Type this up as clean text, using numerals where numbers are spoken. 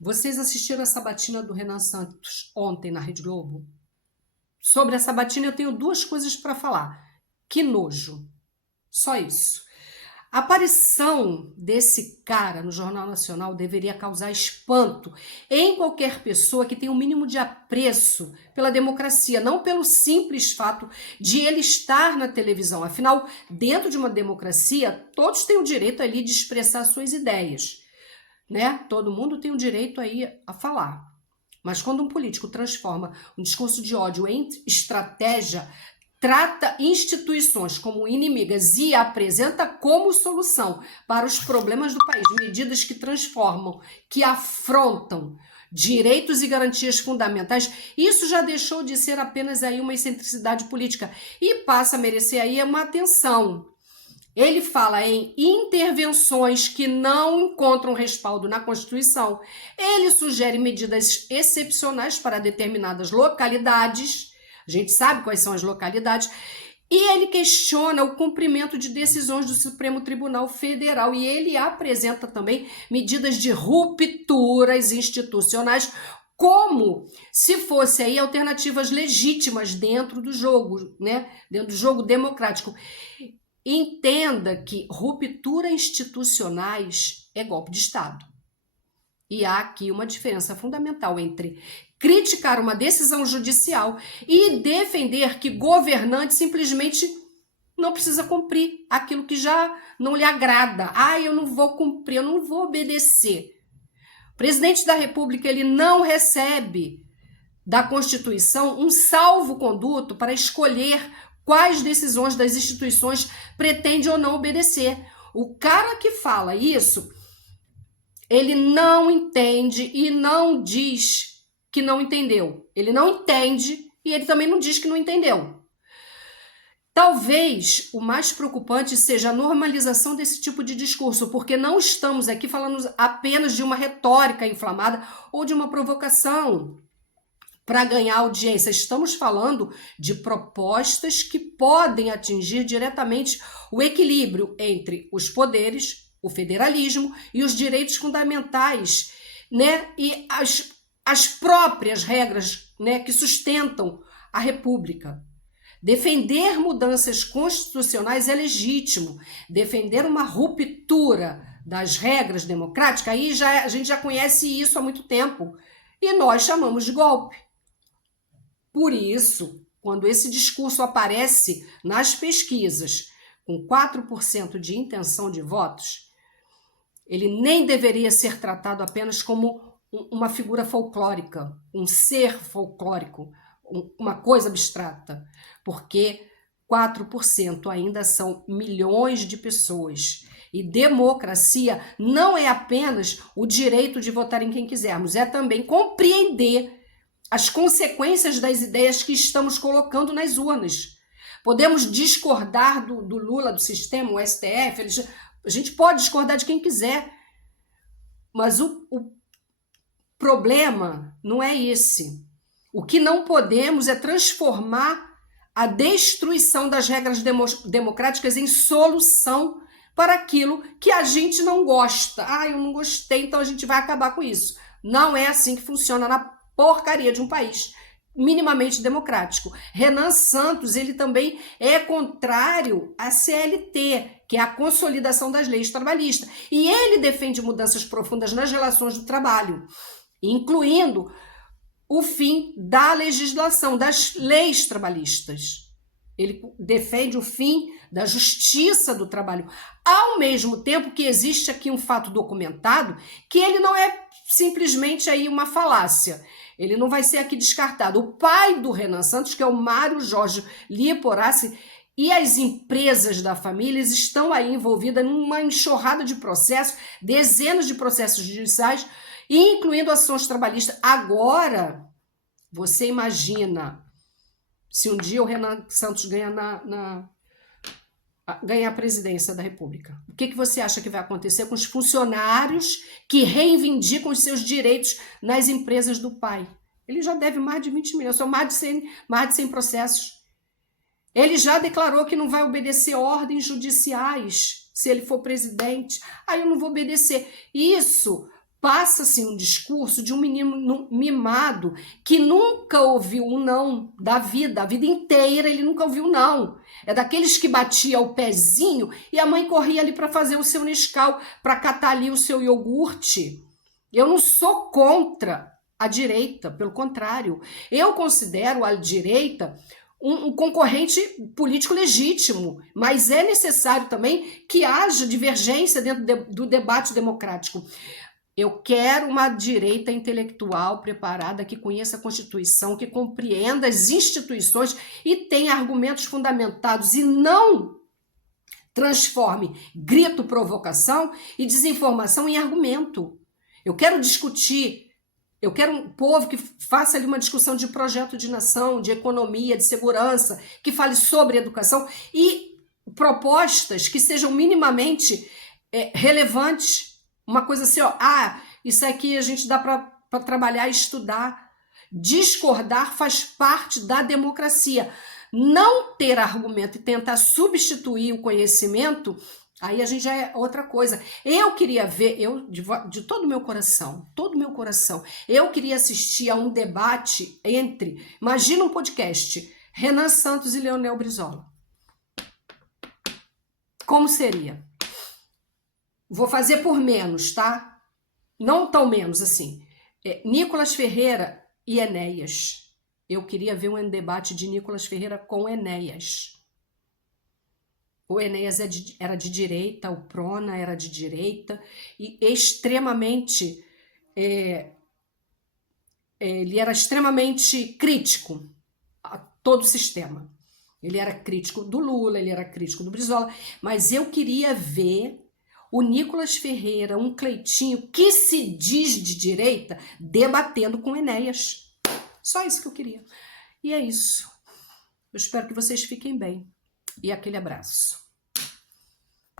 Vocês assistiram a sabatina do Renan Santos ontem na Rede Globo? Sobre a sabatina eu tenho duas coisas para falar. Que nojo. Só isso. A aparição desse cara no Jornal Nacional deveria causar espanto em qualquer pessoa que tenha um mínimo de apreço pela democracia, não pelo simples fato de ele estar na televisão. Afinal, dentro de uma democracia, todos têm o direito ali de expressar suas ideias, né? Todo mundo tem o direito aí a falar. Mas quando um político transforma um discurso de ódio em estratégia, trata instituições como inimigas e apresenta como solução para os problemas do país medidas que transformam, que afrontam direitos e garantias fundamentais, isso já deixou de ser apenas aí uma excentricidade política e passa a merecer aí uma atenção. Ele fala em intervenções que não encontram respaldo na Constituição. Ele sugere medidas excepcionais para determinadas localidades. A gente sabe quais são as localidades. E ele questiona o cumprimento de decisões do Supremo Tribunal Federal. E ele apresenta também medidas de rupturas institucionais, como se fossem aí alternativas legítimas dentro do jogo, né? Dentro do jogo democrático. Entenda que ruptura institucionais é golpe de Estado. E há aqui uma diferença fundamental entre criticar uma decisão judicial e defender que governante simplesmente não precisa cumprir aquilo que já não lhe agrada. Eu não vou cumprir, eu não vou obedecer. O presidente da República, ele não recebe da Constituição um salvo-conduto para escolher quais decisões das instituições pretende ou não obedecer. O cara que fala isso, ele não entende e não diz que não entendeu. Ele não entende e ele também não diz que não entendeu. Talvez o mais preocupante seja a normalização desse tipo de discurso, porque não estamos aqui falando apenas de uma retórica inflamada ou de uma provocação para ganhar audiência. Estamos falando de propostas que podem atingir diretamente o equilíbrio entre os poderes, o federalismo e os direitos fundamentais, né? E as próprias regras, né, que sustentam a República. Defender mudanças constitucionais é legítimo. Defender uma ruptura das regras democráticas, aí a gente já conhece isso há muito tempo. E nós chamamos de golpe. Por isso, quando esse discurso aparece nas pesquisas com 4% de intenção de votos, ele nem deveria ser tratado apenas como uma figura folclórica, um ser folclórico, uma coisa abstrata, porque 4% ainda são milhões de pessoas. E democracia não é apenas o direito de votar em quem quisermos, é também compreender as consequências das ideias que estamos colocando nas urnas. Podemos discordar do Lula, do sistema, o STF, a gente pode discordar de quem quiser, mas o problema não é esse. O que não podemos é transformar a destruição das regras democráticas em solução para aquilo que a gente não gosta. Eu não gostei, então a gente vai acabar com isso. Não é assim que funciona na porcaria de um país minimamente democrático. Renan Santos, ele também é contrário à CLT, que é a consolidação das leis trabalhistas. E ele defende mudanças profundas nas relações do trabalho, incluindo o fim da legislação, das leis trabalhistas. Ele defende o fim da justiça do trabalho, ao mesmo tempo que existe aqui um fato documentado, que ele não é simplesmente aí uma falácia. Ele não vai ser aqui descartado. O pai do Renan Santos, que é o Mário Jorge Liporassi, e as empresas da família estão aí envolvidas numa enxurrada de processos, dezenas de processos judiciais, incluindo ações trabalhistas. Agora, você imagina se um dia o Renan Santos ganha a presidência da República. O que você acha que vai acontecer com os funcionários que reivindicam os seus direitos nas empresas do pai? Ele já deve mais de 20 milhões, são mais de 100 processos. Ele já declarou que não vai obedecer ordens judiciais se ele for presidente. Eu não vou obedecer. Isso passa-se um discurso de um menino mimado que nunca ouviu um não da vida, a vida inteira ele nunca ouviu um não. É daqueles que batia o pezinho e a mãe corria ali para fazer o seu Nescau, para catar ali o seu iogurte. Eu não sou contra a direita, pelo contrário. Eu considero a direita um concorrente político legítimo, mas é necessário também que haja divergência dentro do debate democrático. Eu quero uma direita intelectual preparada, que conheça a Constituição, que compreenda as instituições e tenha argumentos fundamentados e não transforme grito, provocação e desinformação em argumento. Eu quero discutir, eu quero um povo que faça ali uma discussão de projeto de nação, de economia, de segurança, que fale sobre educação e propostas que sejam minimamente relevantes. Uma coisa assim, ó, isso aqui a gente dá para trabalhar e estudar. Discordar faz parte da democracia. Não ter argumento e tentar substituir o conhecimento, aí a gente já é outra coisa. Eu queria ver, de todo o meu coração, eu queria assistir a um debate entre, imagina um podcast, Renan Santos e Leonel Brizola. Como seria? Vou fazer por menos, tá? Não tão menos assim. Nicolas Ferreira e Enéas. Eu queria ver um debate de Nicolas Ferreira com Enéas. O Enéas era de direita, o Prona era de direita, e extremamente... ele era extremamente crítico a todo o sistema. Ele era crítico do Lula, ele era crítico do Brizola, mas eu queria ver o Nicolas Ferreira, um Cleitinho que se diz de direita, debatendo com Enéas. Só isso que eu queria. E é isso. Eu espero que vocês fiquem bem. E aquele abraço.